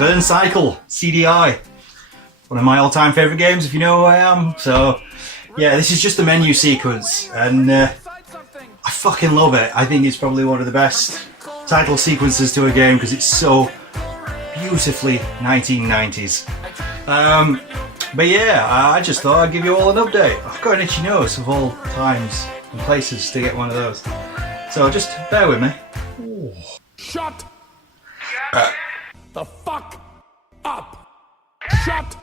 Burn Cycle, CDI. One of my all-time favourite games, if you know who I am. So, yeah, this is just the menu sequence, and I fucking love it. I think it's probably one of the best title sequences to a game because it's so beautifully 1990s. But yeah, I just thought I'd give you all an update. I've got an itchy nose of all times and places to get one of those. So just bear with me. Ooh. Shut the fuck up! Shut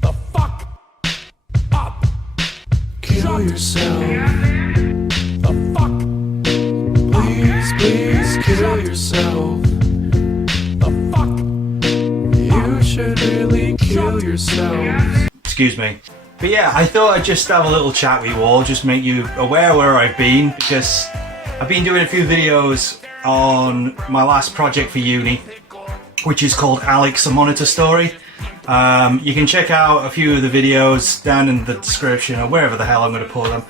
the fuck up! Kill yourself. The fuck! Please kill yourself. The fuck! You should really kill yourself. Excuse me. But yeah, I thought I'd just have a little chat with you all, just make you aware where I've been, because I've been doing a few videos on my last project for uni, which is called Alex, a Monitor Story. You can check out a few of the videos down in the description or wherever the hell I'm going to put them.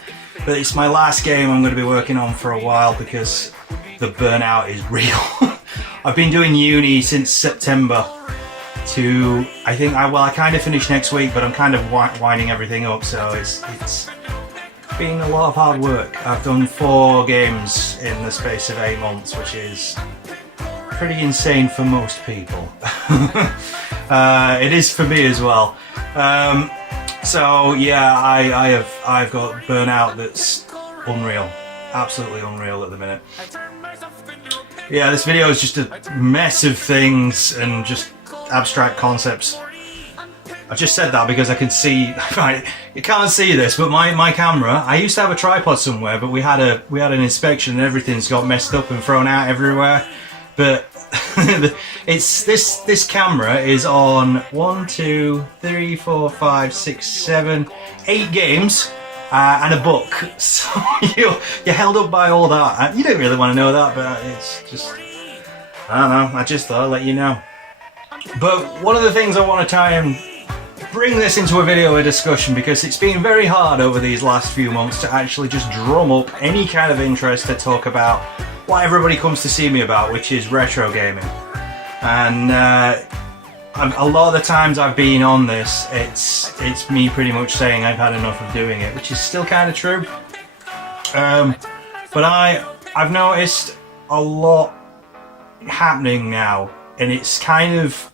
But it's my last game I'm going to be working on for a while because the burnout is real. I've been doing uni since September to, I kind of finish next week, but I'm kind of winding everything up, so it's been a lot of hard work. I've done 4 games in the space of 8 months, which is pretty insane for most people. It is for me as well. So yeah, I've got burnout that's unreal, absolutely unreal at the minute. Yeah, this video is just a mess of things and just abstract concepts. I just said that because I can see, right, you can't see this, but my camera, I used to have a tripod somewhere, but we had an inspection and everything's got messed up and thrown out everywhere. But it's this camera is on 1, 2, 3, 4, 5, 6, 7, 8 games and a book. So you're held up by all that. You don't really want to know that, but it's just, I don't know, I just thought I'd let you know. But one of the things I want to try and bring this into a video, a discussion, because it's been very hard over these last few months to actually just drum up any kind of interest to talk about what everybody comes to see me about, which is retro gaming. And a lot of the times I've been on this, it's me pretty much saying I've had enough of doing it, which is still kind of true. But I've noticed a lot happening now, and it's kind of,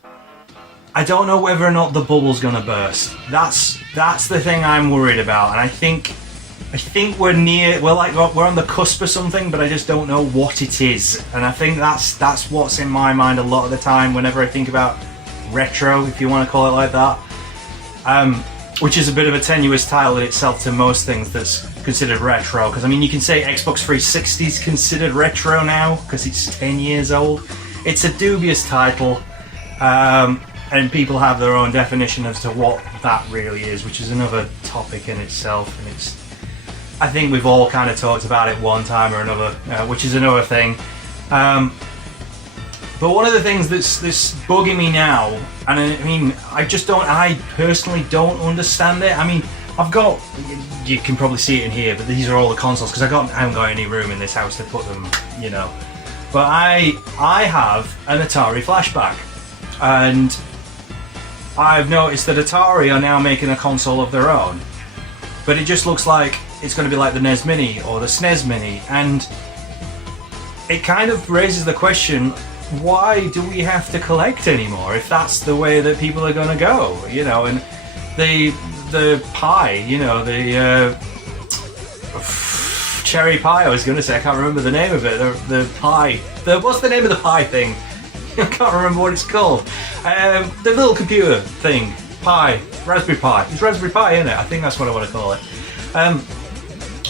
I don't know whether or not the bubble's gonna burst. That's the thing I'm worried about, and I think we're on the cusp of something, but I just don't know what it is. And I think that's what's in my mind a lot of the time whenever I think about retro, if you want to call it like that. Which is a bit of a tenuous title in itself to most things that's considered retro. Because I mean, you can say Xbox 360 is considered retro now because it's 10 years old. It's a dubious title. And people have their own definition as to what that really is, which is another topic in itself. And I think we've all kind of talked about it one time or another, which is another thing. But one of the things that's bugging me now, and I mean, I personally don't understand it. I mean, you can probably see it in here, but these are all the consoles, because I haven't got any room in this house to put them, you know. But I have an Atari flashback, and I've noticed that Atari are now making a console of their own, but it just looks like it's going to be like the NES Mini or the SNES Mini, and it kind of raises the question, why do we have to collect anymore if that's the way that people are going to go, you know? And the pie, you know, the cherry pie, I was going to say, I can't remember the name of it, the pie, what's the name of the pie thing? I can't remember what it's called. The little computer thing, Pi, Raspberry Pi. It's Raspberry Pi, isn't it? I think that's what I want to call it.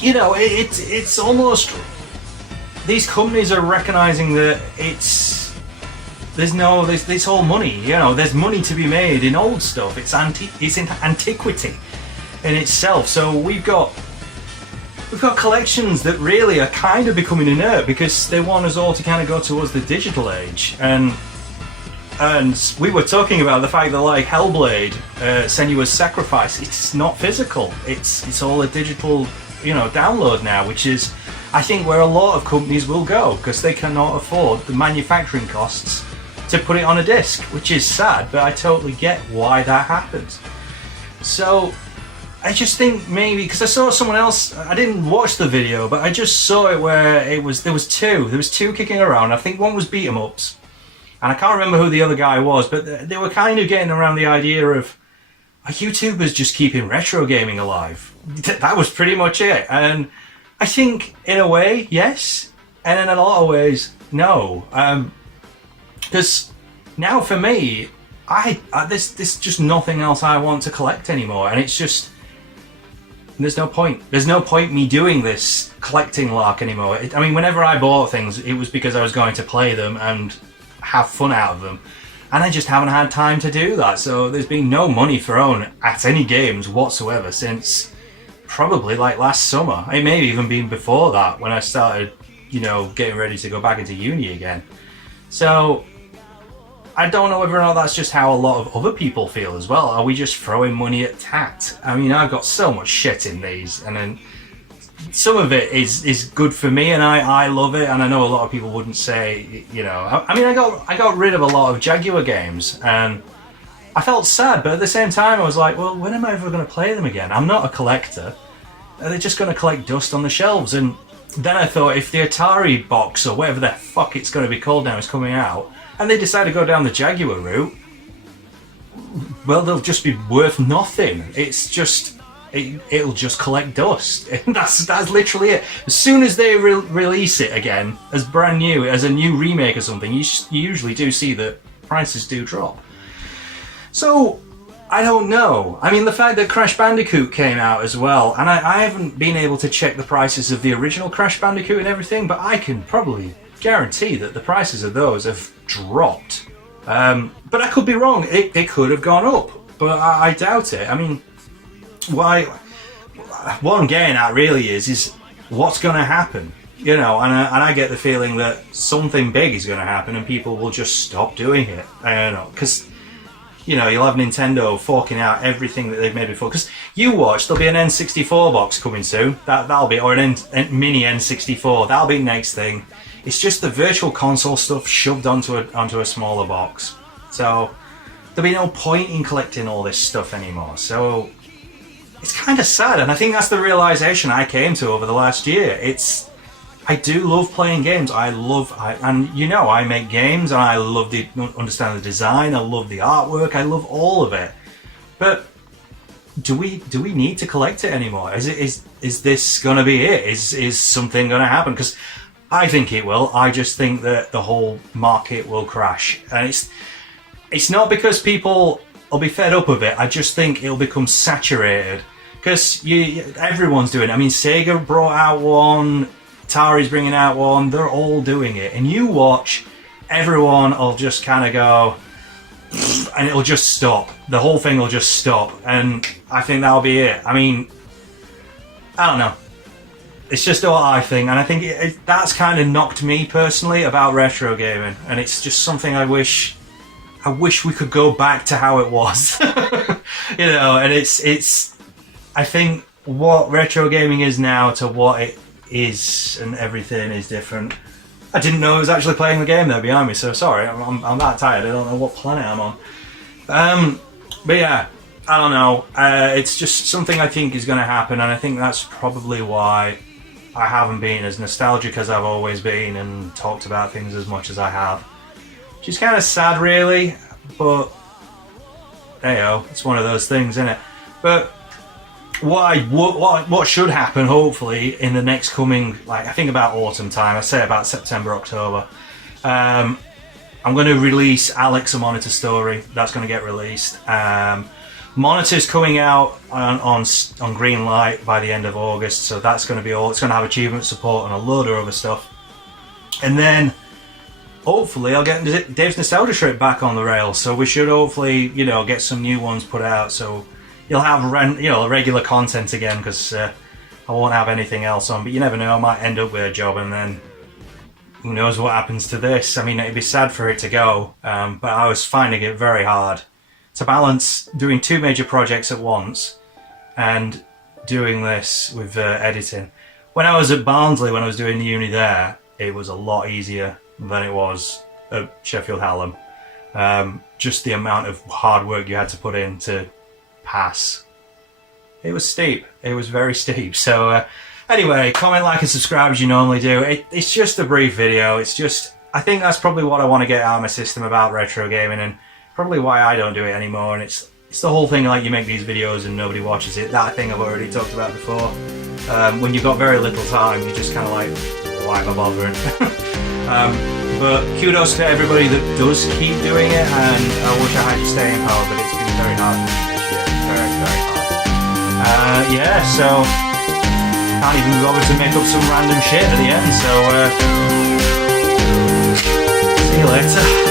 You know, it's almost, these companies are recognizing that there's all money. You know, there's money to be made in old stuff. It's in antiquity in itself. So we've got collections that really are kind of becoming inert because they want us all to kind of go towards the digital age. And we were talking about the fact that, like, Hellblade, Senua's Sacrifice, it's not physical. It's all a digital, you know, download now, which is, I think, where a lot of companies will go because they cannot afford the manufacturing costs to put it on a disc, which is sad, but I totally get why that happens. So I just think maybe, because I saw someone else, I didn't watch the video, but I just saw it where there was two kicking around. I think one was beat 'em ups, and I can't remember who the other guy was, but they were kind of getting around the idea of, are YouTubers just keeping retro gaming alive? That was pretty much it. And I think in a way, yes, and in a lot of ways, no. Because now for me, there's just nothing else I want to collect anymore, and it's just, there's no point. There's no point me doing this collecting lark anymore. I mean, whenever I bought things, it was because I was going to play them and have fun out of them. And I just haven't had time to do that. So there's been no money thrown at any games whatsoever since probably like last summer. It may have even been before that when I started, you know, getting ready to go back into uni again. So I don't know whether or not that's just how a lot of other people feel as well. Are we just throwing money at tat? I mean, I've got so much shit in these, and then some of it is good for me, and I love it, and I know a lot of people wouldn't say, you know. I mean, I got rid of a lot of Jaguar games, and I felt sad, but at the same time I was like, well, when am I ever going to play them again? I'm not a collector. They're just going to collect dust on the shelves. And then I thought, if the Atari box, or whatever the fuck it's going to be called now, is coming out, and they decide to go down the Jaguar route, well, they'll just be worth nothing. It's just, it'll just collect dust. That's literally it. As soon as they release it again as brand new, as a new remake or something, you usually do see that prices do drop. So I don't know. I mean, the fact that Crash Bandicoot came out as well, and I haven't been able to check the prices of the original Crash Bandicoot and everything, but I can probably guarantee that the prices of those have dropped. But I could be wrong. It could have gone up, but I doubt it. I mean, why? What I'm getting at really is what's going to happen, you know? And I get the feeling that something big is going to happen, and people will just stop doing it. I don't know, because, you know, you'll have Nintendo forking out everything that they've made before. Because you watch, there'll be an N64 box coming soon. That'll be, or an mini N64. That'll be the next thing. It's just the virtual console stuff shoved onto a smaller box. So there'll be no point in collecting all this stuff anymore. So it's kind of sad, and I think that's the realization I came to over the last year. I do love playing games. And you know, I make games, and I love understand the design. I love the artwork. I love all of it. But do we need to collect it anymore? Is this gonna be it? Is something gonna happen? Because I think it will. I just think that the whole market will crash, and it's not because people will be fed up of it. I just think it'll become saturated because everyone's doing it. I mean, Sega brought out one. Atari's bringing out one. They're all doing it, and you watch, everyone will just kind of go, and it'll just stop. The whole thing will just stop, and I think that'll be it. I mean, I don't know. It's just what I think, and I think that's kind of knocked me personally about retro gaming, and it's just something I wish we could go back to how it was. You know, and it's I think what retro gaming is now to what it is and everything is different. I didn't know I was actually playing the game there behind me, so sorry, I'm that tired. I don't know what planet I'm on. But yeah, I don't know. It's just something I think is going to happen, and I think that's probably why I haven't been as nostalgic as I've always been and talked about things as much as I have. Which is kind of sad, really, but hey-oh, it's one of those things, isn't it? But what should happen, hopefully, in the next coming, like, I think about autumn time, I say about September, October, I'm going to release Alex a Monitor Story. That's going to get released. Monitor's coming out on green light by the end of August, so that's going to be all. It's going to have achievement support and a load of other stuff. And then hopefully I'll get Dave's Nostalgia Trip back on the rails, so we should hopefully, you know, get some new ones put out, so you'll have regular content again, because I won't have anything else on. But you never know, I might end up with a job, and then who knows what happens to this. I mean, it'd be sad for it to go, but I was finding it very hard to balance doing two major projects at once and doing this with editing. When I was at Barnsley, when I was doing uni there, it was a lot easier than it was at Sheffield Hallam. Just the amount of hard work you had to put in to pass. It was steep. It was very steep. So anyway, comment, like and subscribe as you normally do. It's just a brief video. It's just, I think that's probably what I want to get out of my system about retro gaming, and probably why I don't do it anymore. And it's the whole thing, like, you make these videos and nobody watches it. That thing I've already talked about before. When you've got very little time, you just kind of like, why am I bothering? But kudos to everybody that does keep doing it, and I wish I had your staying power, but it's been very hard for me this year. Very, very hard. Yeah, so can't even bother to make up some random shit at the end, so see you later.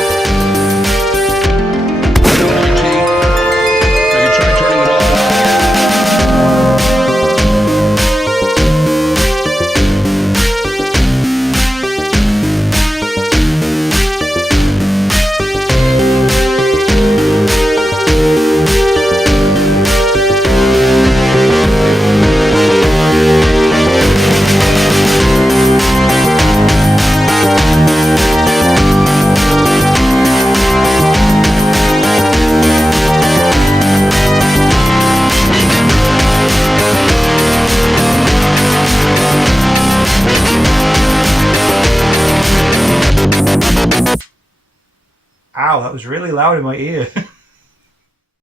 Ow, that was really loud in my ear.